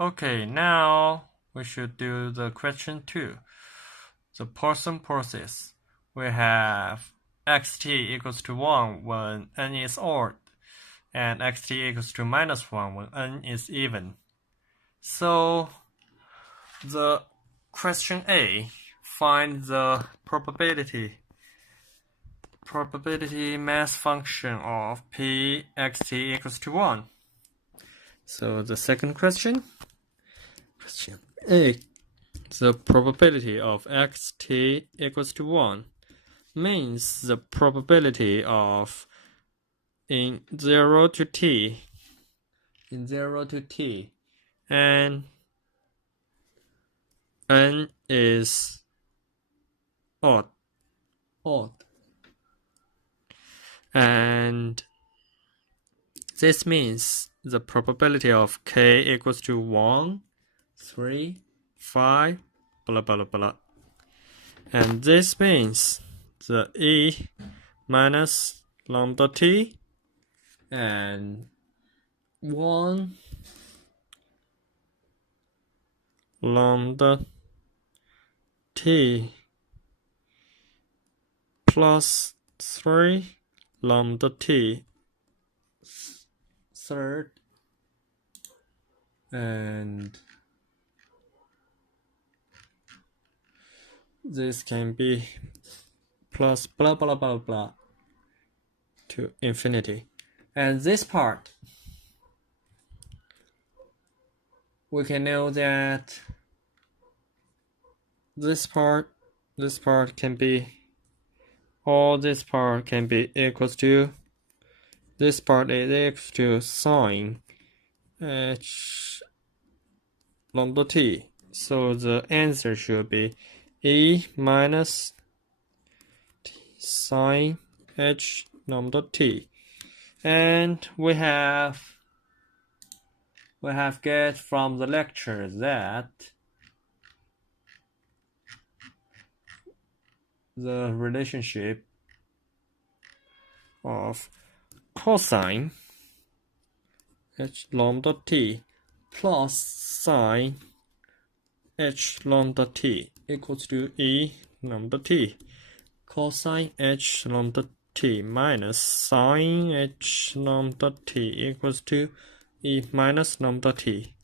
Okay, now we should do the question 2. The Poisson process. We have xt equals to 1 when n is odd, and xt equals to minus 1 when n is even. So, the question A, find the probability mass function of p xt equals to 1. So the second question A, the probability of xt equals to 1 means the probability of in 0 to t and n is odd, and this means the probability of k equals to 1, 3, 5, blah blah blah, and this means the e minus lambda t and 1 lambda t plus 3 lambda t third, and this can be plus blah blah blah blah to infinity. And this part, we can know that this part can be, all this part can be equals to, this part is equal to sine h lambda t. So the answer should be e minus sine h lambda t. And we have get from the lecture that the relationship of cosine h lambda t plus sine h lambda t equals to e lambda t. Cosine h lambda t minus sine h lambda t equals to e minus lambda t.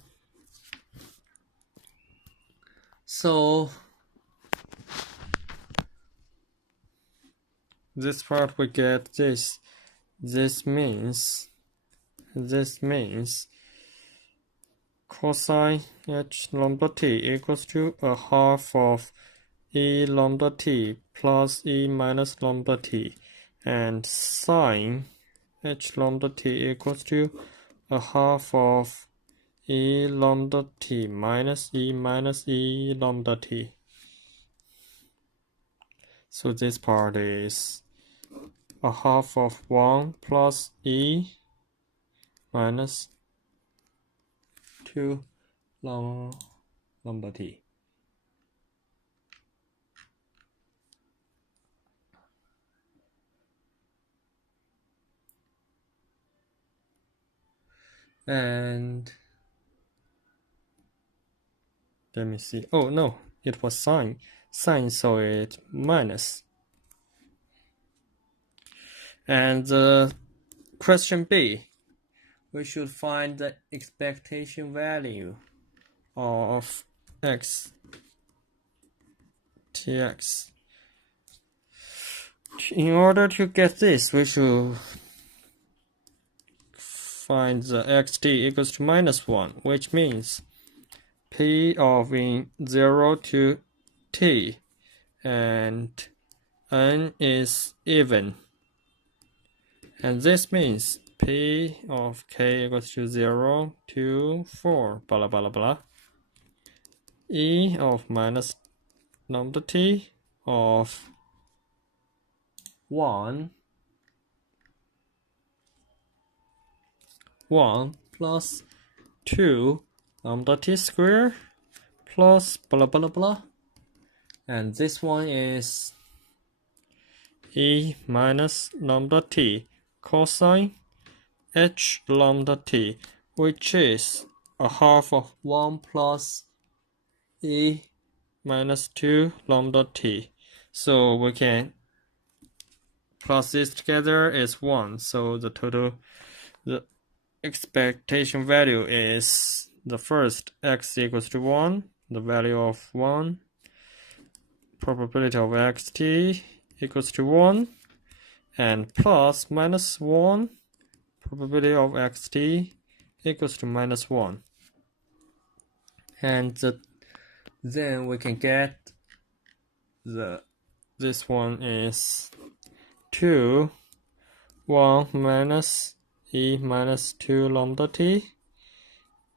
So this part we get this. This means cosine h lambda t equals to a half of e lambda t plus e minus lambda t, and sine h lambda t equals to a half of e lambda t minus e lambda t. So this part is a half of 1 plus e minus 2 lambda t. And let me see. Oh no, it was sine, so it minus. And the question B, we should find the expectation value of x tx. In order to get this, we should find the xt equals to minus 1, which means p of in 0 to t and n is even. And this means p of k equals to 0 to 4, blah blah blah. E of minus lambda t of 1 plus 2 lambda t square plus blah blah blah. And this one is e minus lambda t cosine h lambda t, which is a half of 1 plus e minus 2 lambda t. So we can plus this together is 1. So the expectation value is the first x equals to 1, the value of 1, probability of xt equals to 1, and plus minus 1, probability of xt equals to minus 1. And then we can get this one is 2, 1 minus e minus 2 lambda t,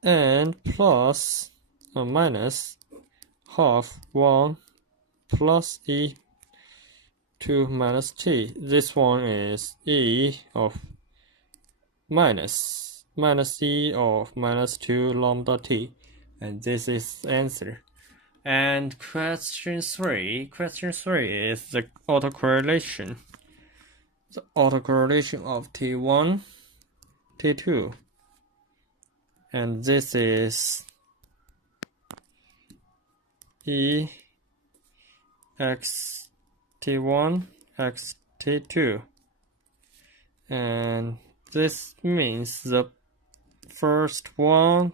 and plus or minus half 1 plus e 2 minus t. This one is e of minus e of minus 2 lambda t, and this is the answer. And question 3 is the autocorrelation. The autocorrelation of T1, T2. And this is E x T1 x T2. And this means the first one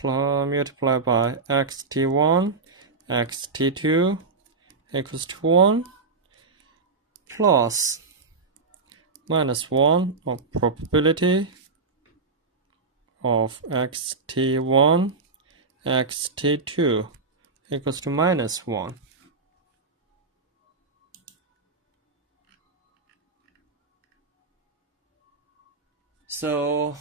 multiplied by xt1 xt2 equals to 1 plus minus 1 of probability of xt1 xt2 equals to minus 1. So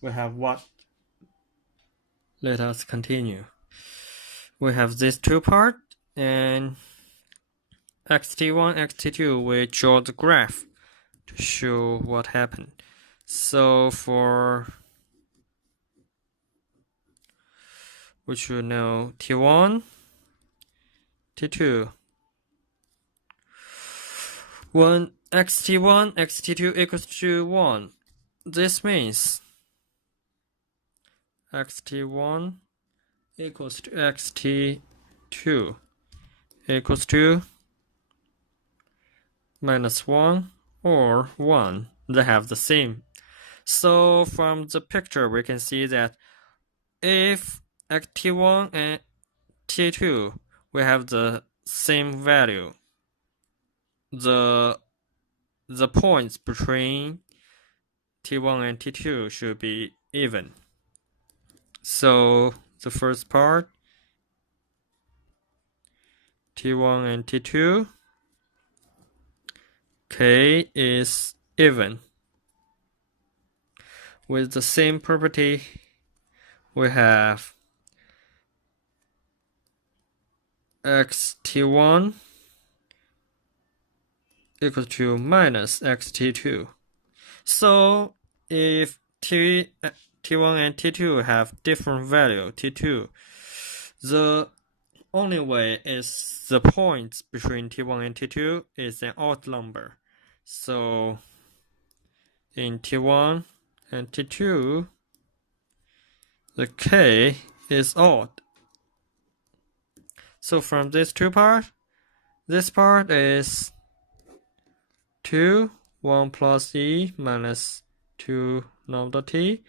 we have what? Let us continue. We have these two parts, and xt1, xt2, we draw the graph to show what happened. So we should know T1, T2. When xt1, xt2 equals to 1, this means xt1 equals to xt2 equals to minus 1 or 1. They have the same. So from the picture, we can see that if xt1 and t2 we have the same value, the points between T1 and T2 should be even. So the first part, T1 and T2, K is even. With the same property, we have xt1 equals to minus xt2. So if T1 and T2 have different value, T2, the only way is the points between T1 and T2 is an odd number. So in T1 and T2, the K is odd. So from these two parts, this part is 2, 1 plus e minus 2 lambda t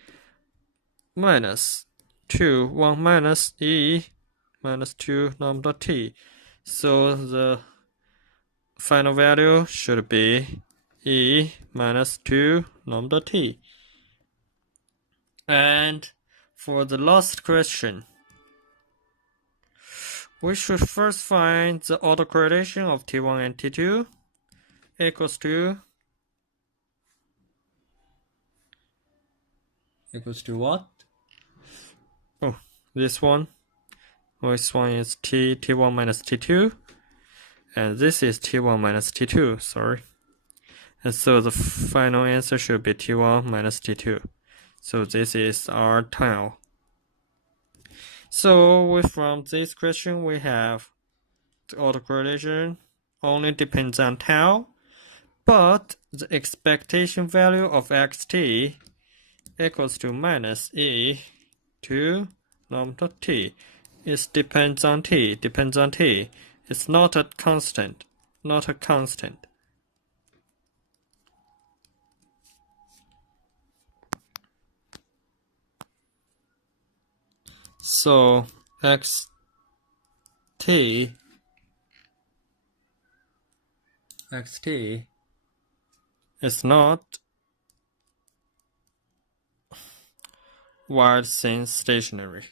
minus 2, 1 minus e minus 2 lambda t. So the final value should be e minus 2 lambda t. And for the last question, we should first find the autocorrelation of T1 and T2 equals to what? Oh, this one. This one is T1 minus T2, and this is T1 minus T2, sorry. And so the final answer should be T1 minus T2. So this is our tau. So from this question, we have the autocorrelation only depends on tau, but the expectation value of xt equals to minus e to lambda t. It depends on t. It's not a constant. So xt is not while since stationary.